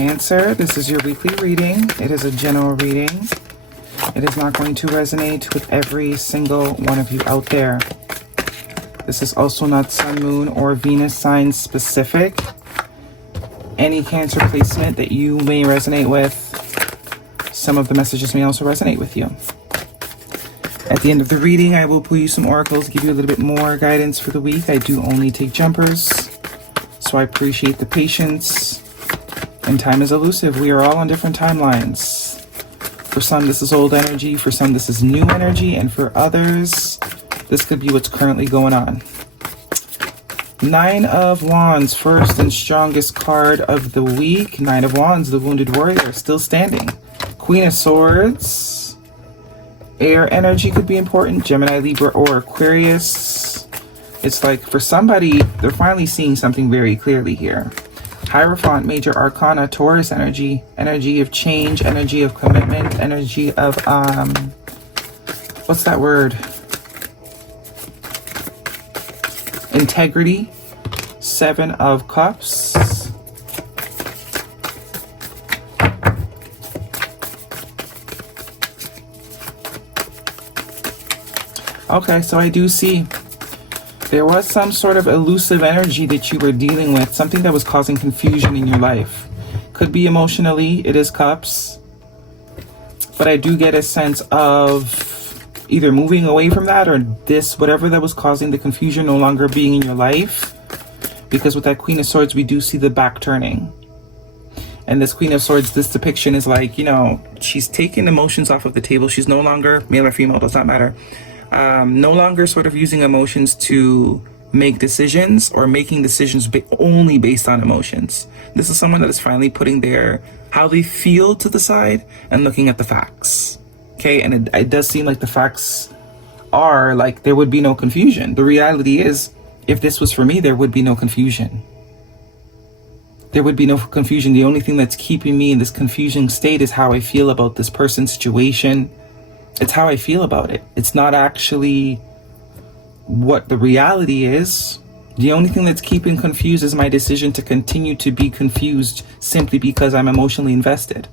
Cancer, this is your weekly reading. It is a general reading. It is not going to resonate with every single one of you out there. This is also not Sun, Moon, or Venus sign specific. Any Cancer placement that you may resonate with, some of the messages may also resonate with you. At the end of the reading, I will pull you some oracles, give you a little bit more guidance for the week. I do only take jumpers, so I appreciate the patience. And time is elusive. We are all on different timelines. For some, this is old energy. For some, this is new energy. And for others, this could be what's currently going on. 9 of Wands, first and strongest card of the week. 9 of Wands, the Wounded Warrior, still standing. Queen of Swords. Air energy could be important. Gemini, Libra, or Aquarius. It's like for somebody, they're finally seeing something very clearly here. Hierophant, Major Arcana, Taurus energy. Energy of change, energy of commitment, energy of, what's that word? Integrity. 7 of Cups. Okay, so I do see there was some sort of elusive energy that you were dealing with, something that was causing confusion in your life. Could be emotionally, it is Cups. But I do get a sense of either moving away from that or this, whatever that was causing the confusion, no longer being in your life. Because with that Queen of Swords, we do see the back turning. And this Queen of Swords, this depiction is like, you know, she's taking emotions off of the table. She's no longer, male or female, does not matter. No longer sort of using emotions to make decisions or making decisions only based on emotions. This is someone that is finally putting their how they feel to the side and looking at the facts. Okay, and it does seem like the facts are like there would be no confusion. The reality is, if this was for me, there would be no confusion. There would be no confusion. The only thing that's keeping me in this confusing state is how I feel about this person's situation. It's how I feel about it. It's not actually what the reality is. The only thing that's keeping confused is my decision to continue to be confused simply because I'm emotionally invested.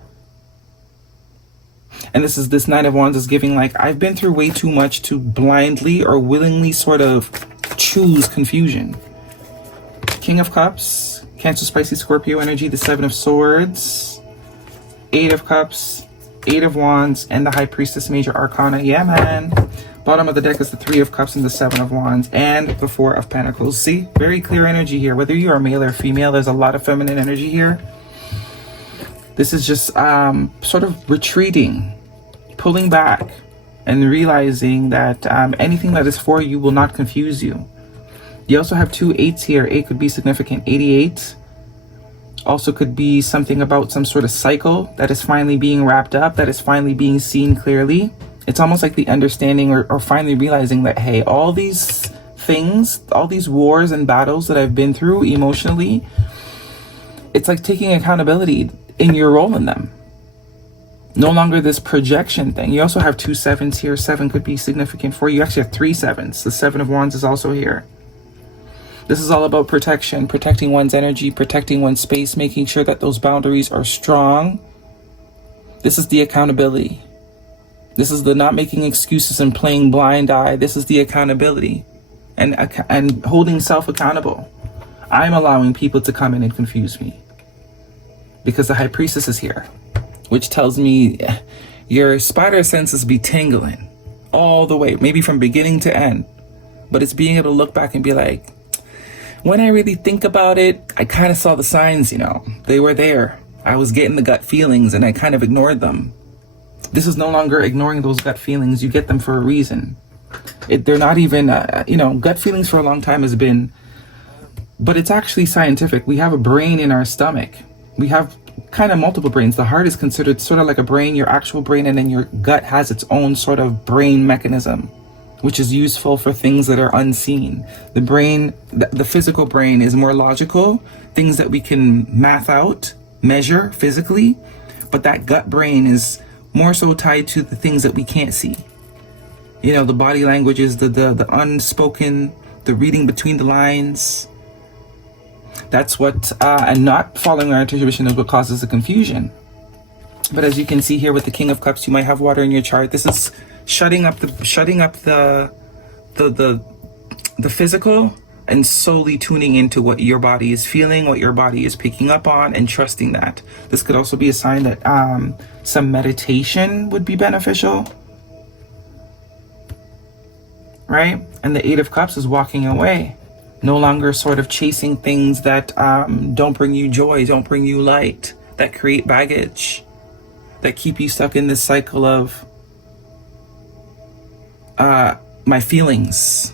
And this 9 of Wands is giving like, I've been through way too much to blindly or willingly sort of choose confusion. King of Cups, Cancer, Pisces, Scorpio energy, the 7 of Swords, 8 of Cups, 8 of Wands, and the High Priestess, Major Arcana. Yeah, man. Bottom of the deck is the 3 of Cups and the 7 of Wands and the 4 of Pentacles. See, very clear energy here. Whether you are male or female, there's a lot of feminine energy here. This is just sort of retreating, pulling back, and realizing that anything that is for you will not confuse you. You also have 2 8s here. 8 could be significant. 88 also could be something about some sort of cycle that is finally being wrapped up, that is finally being seen clearly. It's almost like the understanding or finally realizing that, hey, all these things, all these wars and battles that I've been through emotionally, it's like taking accountability in your role in them. No longer this projection thing. You also have 2 7s here. 7 could be significant for you. You actually have 3 7s. The 7 of Wands is also here. This is all about protection, protecting one's energy, protecting one's space, making sure that those boundaries are strong. This is the accountability. This is the not making excuses and playing blind eye. This is the accountability and holding self accountable. I'm allowing people to come in and confuse me because the High Priestess is here, which tells me your spider senses be tingling all the way, maybe from beginning to end. But it's being able to look back and be like, when I really think about it, I kind of saw the signs, you know, they were there. I was getting the gut feelings and I kind of ignored them. This is no longer ignoring those gut feelings. You get them for a reason. They're not even, you know, gut feelings for a long time has been, but it's actually scientific. We have a brain in our stomach. We have kind of multiple brains. The heart is considered sort of like a brain, your actual brain, and then your gut has its own sort of brain mechanism, which is useful for things that are unseen. The brain, the physical brain is more logical, things that we can math out, measure physically, but that gut brain is more so tied to the things that we can't see. You know, the body languages, the unspoken, the reading between the lines. That's what, and not following our intuition is what causes the confusion. But as you can see here with the King of Cups, you might have water in your chart. This is shutting up the physical and solely tuning into what your body is feeling, what your body is picking up on, and trusting that. This could also be a sign that some meditation would be beneficial, right? And the Eight of Cups is walking away. No longer sort of chasing things that don't bring you joy, don't bring you light, that create baggage, that keep you stuck in this cycle of my feelings.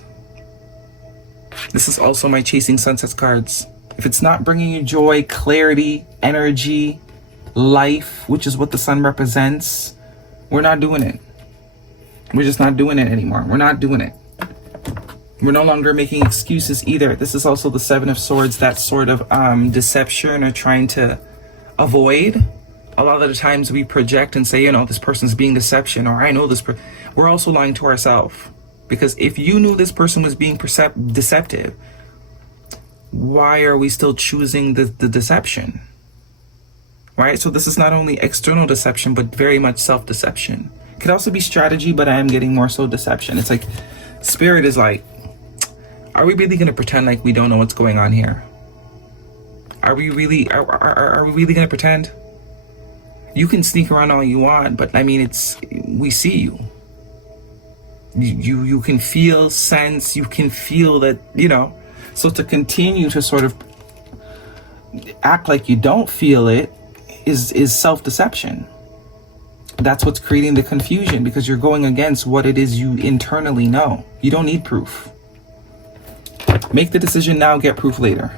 This is also my Chasing Sunsets cards. If it's not bringing you joy, clarity, energy, life, which is what the sun represents, we're not doing it. We're just not doing it anymore. We're not doing it. We're no longer making excuses either. This is also the Seven of Swords, that sort of deception or trying to avoid. A lot of the times we project and say, you know, this person's being deception, or I know this we're also lying to ourselves. Because if you knew this person was being deceptive, why are we still choosing the deception? Right? So this is not only external deception, but very much self-deception. It could also be strategy, but I am getting more so deception. It's like, Spirit is like, are we really going to pretend like we don't know what's going on here? Are we really going to pretend? You can sneak around all you want, but I mean, we see you. You can feel, sense, you can feel that, you know. So to continue to sort of act like you don't feel it is self-deception. That's what's creating the confusion, because you're going against what it is you internally know. You don't need proof. Make the decision now, get proof later.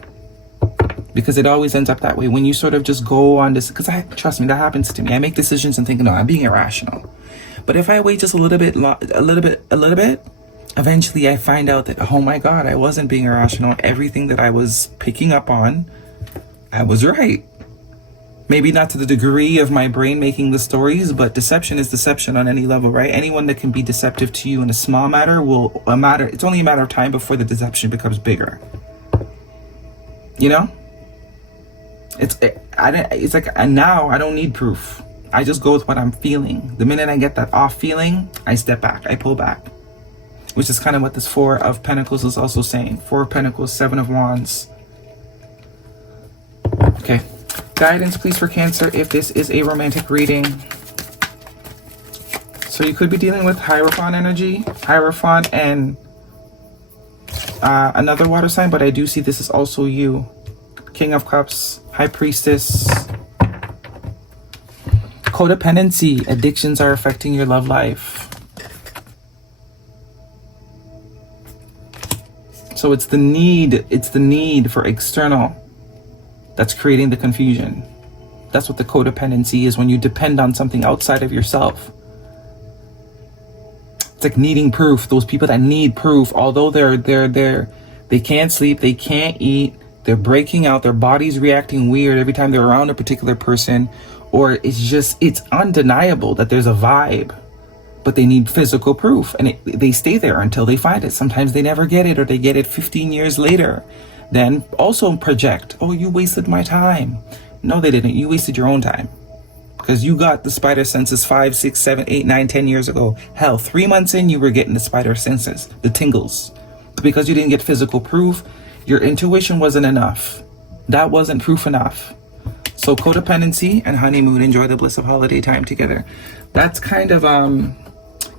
Because it always ends up that way. When you sort of just go on this, because trust me, that happens to me. I make decisions and think, no, I'm being irrational. But if I wait just a little bit, eventually I find out that, oh my God, I wasn't being irrational. Everything that I was picking up on, I was right. Maybe not to the degree of my brain making the stories, but deception is deception on any level, right? Anyone that can be deceptive to you in a small matter it's only a matter of time before the deception becomes bigger. You know? It's like, and now I don't need proof. I just go with what I'm feeling. The minute I get that off feeling, I step back, I pull back. Which is kind of what this Four of Pentacles is also saying. Four of Pentacles, Seven of Wands. Okay. Guidance, please, for Cancer, if this is a romantic reading. So you could be dealing with Hierophant energy. Hierophant and another water sign, but I do see this is also you. King of Cups, High Priestess. Codependency, addictions are affecting your love life. So it's the need for external that's creating the confusion. That's what the codependency is, when you depend on something outside of yourself. It's like needing proof. Those people that need proof, although they can't sleep, they can't eat, they're breaking out, their body's reacting weird every time they're around a particular person, or it's undeniable that there's a vibe, but they need physical proof, and they stay there until they find it. Sometimes they never get it, or they get it 15 years later. Then also project, oh, you wasted my time. No, they didn't. You wasted your own time, because you got the spider senses 5, 6, 7, 8, 9, 10 years ago. Hell, 3 months in, you were getting the spider senses, the tingles. But because you didn't get physical proof, your intuition wasn't enough. That wasn't proof enough. So codependency and honeymoon, enjoy the bliss of holiday time together. That's kind of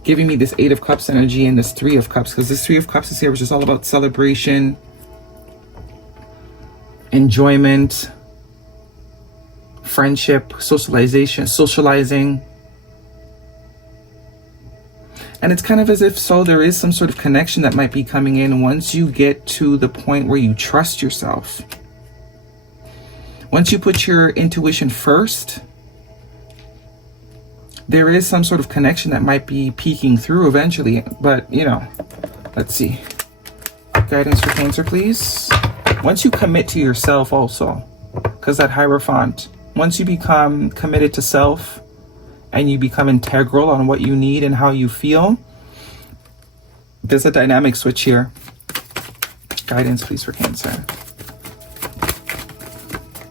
giving me this Eight of Cups energy and this Three of Cups, because this Three of Cups is here, which is all about celebration, enjoyment, friendship, socializing. And it's kind of as if there is some sort of connection that might be coming in once you get to the point where you trust yourself. Once you put your intuition first, there is some sort of connection that might be peeking through eventually. But, you know, let's see. Guidance for Cancer, please. Once you commit to yourself also, because that Hierophant, once you become committed to self and you become integral on what you need and how you feel, there's a dynamic switch here. Guidance, please, for Cancer.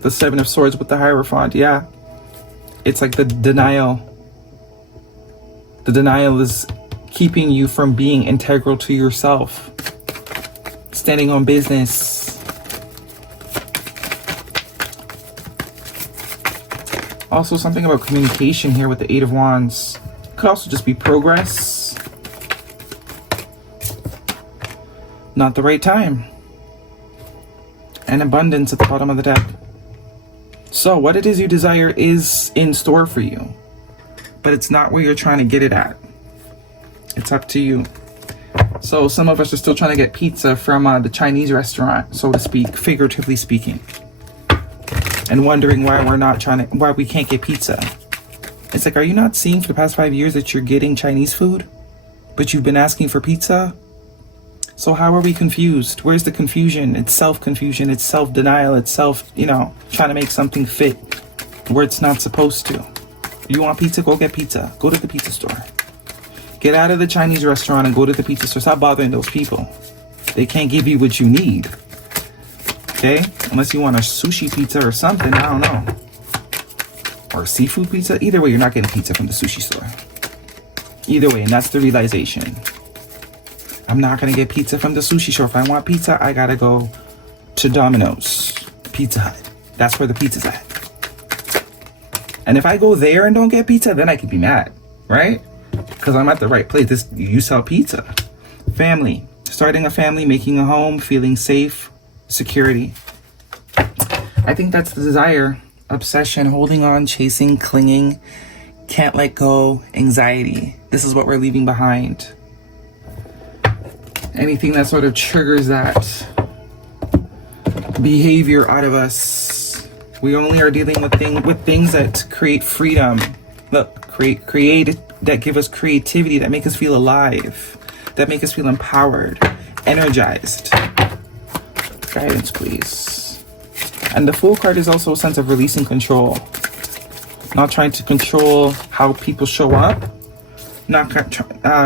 The Seven of Swords with the Hierophant. Yeah. It's like the denial. The denial is keeping you from being integral to yourself. Standing on business. Also something about communication here with the Eight of Wands. Could also just be progress. Not the right time. And abundance at the bottom of the deck. So what it is you desire is in store for you. But it's not where you're trying to get it at. It's up to you. So some of us are still trying to get pizza from the Chinese restaurant, so to speak, figuratively speaking. And wondering why why we can't get pizza. It's like, are you not seeing for the past 5 years that you're getting Chinese food? But you've been asking for pizza? So how are we confused? Where's the confusion? It's self-confusion, it's self-denial, it's trying to make something fit where it's not supposed to. You want pizza? Go get pizza. Go to the pizza store. Get out of the Chinese restaurant and go to the pizza store. Stop bothering those people. They can't give you what you need. Okay? Unless you want a sushi pizza or something, I don't know. Or a seafood pizza. Either way, you're not getting pizza from the sushi store. Either way, and that's the realization. I'm not going to get pizza from the sushi store. If I want pizza, I got to go to Domino's. Pizza Hut. That's where the pizza's at. And if I go there and don't get pizza, then I could be mad, right? Because I'm at the right place. You sell pizza. Family. Starting a family, making a home, feeling safe, security. I think that's the desire. Obsession, holding on, chasing, clinging, can't let go, anxiety. This is what we're leaving behind. Anything that sort of triggers that behavior out of us. We only are dealing with things that create freedom. Look, create that give us creativity, that make us feel alive, that make us feel empowered, energized. Guidance, please. And the Fool card is also a sense of releasing control. Not trying to control how people show up. Not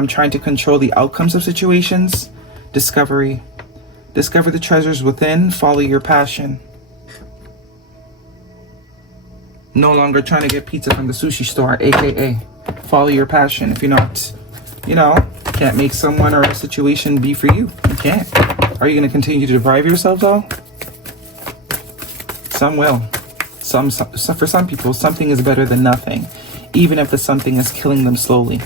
trying to control the outcomes of situations. Discovery. Discover the treasures within. Follow your passion. No longer trying to get pizza from the sushi store, aka follow your passion. If you're not, can't make someone or a situation be for you. You can't. Are you going to continue to deprive yourself though? Some will. For some people, something is better than nothing, even if the something is killing them slowly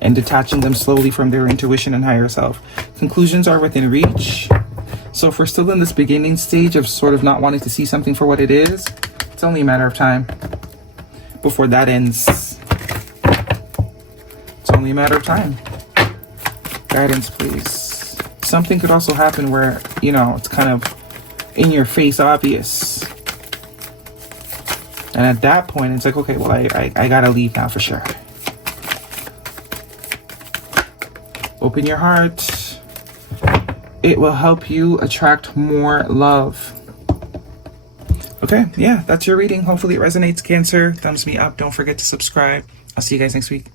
and detaching them slowly from their intuition and higher self. Conclusions are within reach. So if we're still in this beginning stage of sort of not wanting to see something for what it is, it's only a matter of time before that ends. It's only a matter of time. Guidance, please. Something could also happen where, it's kind of in your face obvious. And at that point, it's like, okay, well, I gotta leave now for sure. Open your heart. It will help you attract more love. Okay, yeah, that's your reading. Hopefully it resonates, Cancer. Thumbs me up. Don't forget to subscribe. I'll see you guys next week.